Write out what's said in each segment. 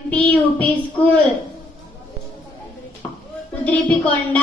MP UP school ఉద్రిపికొండ.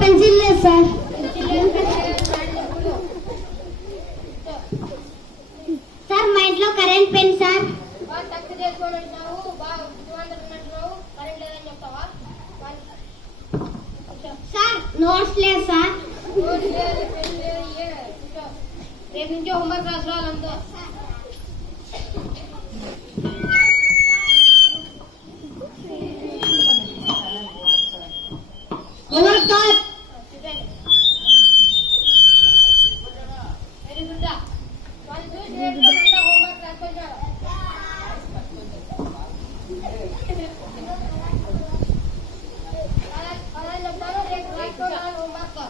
Pencil లేదు sir. Sir మా ఇంట్లో current pen sir. Sir notes లేదు సార్. రేపు నుంచి హోంవర్క్ రాసుకోవాలంతా. Homework sir. Very good. వాళ్ళు చూసి నేర్చుకుంటా హోంవర్క్ రాసుకుంటారు. అలా చెప్తాను రేపు రాసుకోవాలి హోంవర్క్.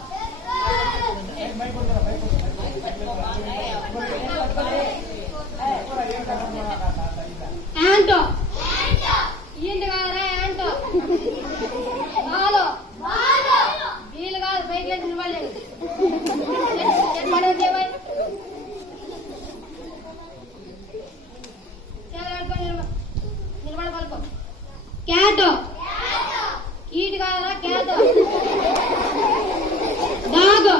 యాంటో ఏంటి కాదరా యాంటో బాలో వీలు కాదు బయట నిలబడలేదు. నిలబడ పలుకో. క్యాటో కీటి కాదరా క్యాటో. డాగో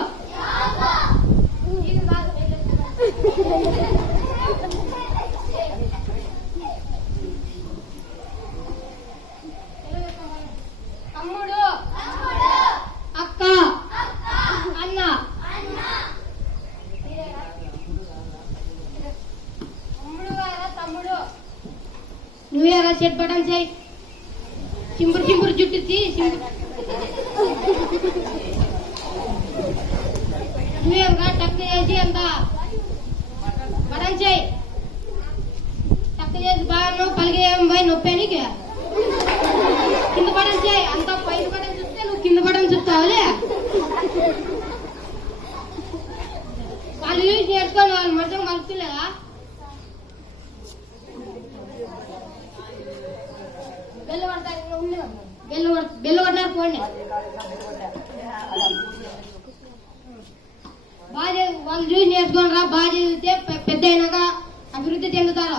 తమ్ముడు అక్క అన్న. తమ్ముడు గారా తమ్ముడు. నువ్వేరా చెట్ బటన్ చేయి. చింపురు చింపురు జుట్టు నువ్వేగా టక్ చేసి అంత బటన్ చేయి. టక్ చేసి బాగా పలిగే నొప్పి నీకు. కింద పడడం చేయి. అంత పైన పడడం చూస్తే నువ్వు కింద పడడం చూస్తావులే. వాళ్ళు చూసి నేర్చుకొని వాళ్ళు మొత్తం కలుపుతులేదా. బెల్లు పడతారు బెల్లు పడ్డారు పోండి. బాగా వాళ్ళు చూసి నేర్చుకొని రా. బాగా చదివితే పెద్ద అయినాక అభివృద్ధి చెందుతారు.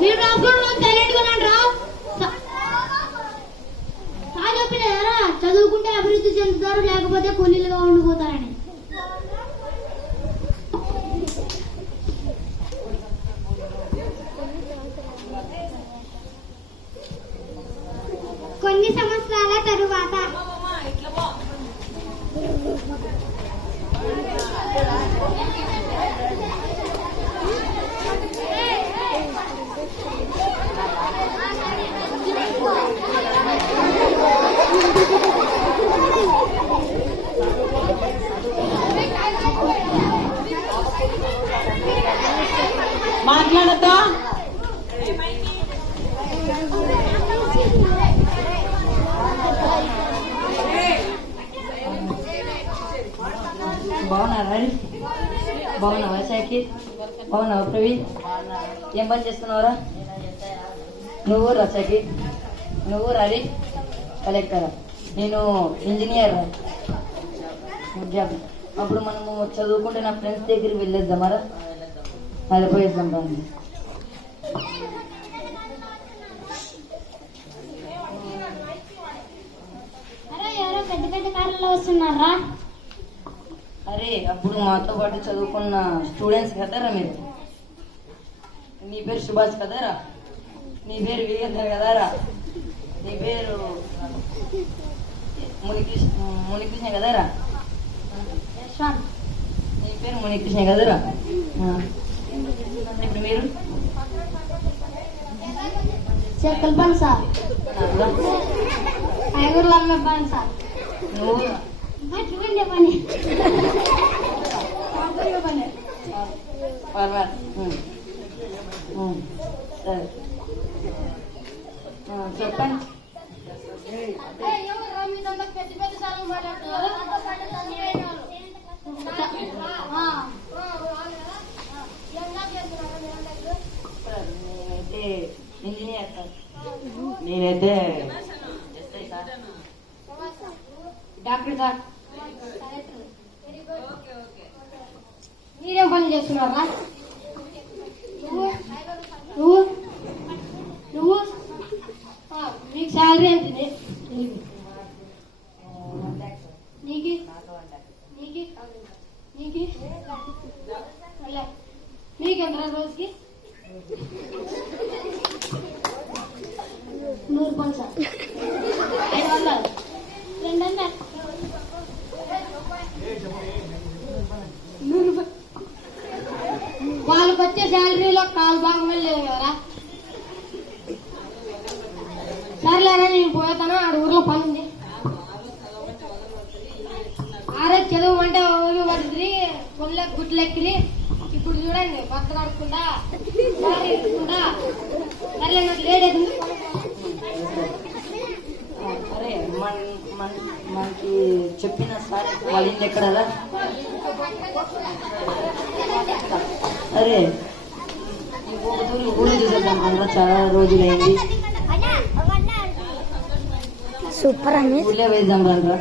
మీరు రాకుండా సైలెంట్గా రా. సార్ చెప్పలేదారా చదువుకుంటే అభివృద్ధి చెందుతారు లేకపోతే కూలీలుగా ఉండిపోతారని. కొన్ని సంవత్సరాల తరువాత మాట్లాడద్దా. బాగున్నారా? బాగున్నావా షాకిర్? బాగున్నావా ప్రవీణ్? ఏం పని చేస్తున్నావురా? నువ్వు రా షాకిర్. నువ్వు రవి కలెక్టర్. నేను ఇంజనీర్ జాబ్. అప్పుడు మనము చదువుకుంటే నా ఫ్రెండ్స్ దగ్గరికి వెళ్ళేద్దామరా? అది పోయేద్దాం రండి. ఎవరో పెద్ద పెద్ద కార్లలో వస్తున్నారా? అరే అప్పుడు మాతో పాటు చదువుకున్న స్టూడెంట్స్ కదరా మీరు. నీ పేరు సుభాష్ కదరా, నీ పేరు వీరేంద్ర కదరా, నీ పేరు మునికృష్ణ కదరా, నీ పేరు మునికృష్ణ కదరా. ఇప్పుడు మీరు కల్పన సార్, ఐగురులో అమ్మాయి సార్. నువ్వు చూడండి పని పర్వాలేదు. సరే చెప్పండి. పెద్ద పెద్ద సార్లు మాట్లాడుతున్నారు. నేనైతే ఇంజనీర్ సార్. నేనైతే ఎస్ఐ సార్. Doctor sir. మీరేం పని చేస్తున్నారా? నువ్వు నువ్వు నీకు శాలరీ ఎంత? నీకు నీకు నీకు నీకెంత రోజుకి? 100 రూపాయలు సార్. 500, 200, 100 రూపాయలు. వాళ్ళకి వచ్చే శాలరీలో కాలు భాగమే లేదు కదా. సర్లేరా, నేను పోతాను. ఆడ ఊర్లో పని ఉంది. ఆరే చదువుమంటే వదిలి కొల్లె గుట్లెక్కి ఇప్పుడు చూడండి భర్త కడుక్కుంటా సర్లే నాకు లేట్ అవుతుంది. అరే మనకి చెప్పిన సార్ వాళ్ళ ఇంటి ఎక్కడదా? అరే ఈ ఊరు చూసేద్దాం అందరూ, చాలా రోజులైంది. సూపర్ అండి. ఊళ్ళో వేద్దాం రా.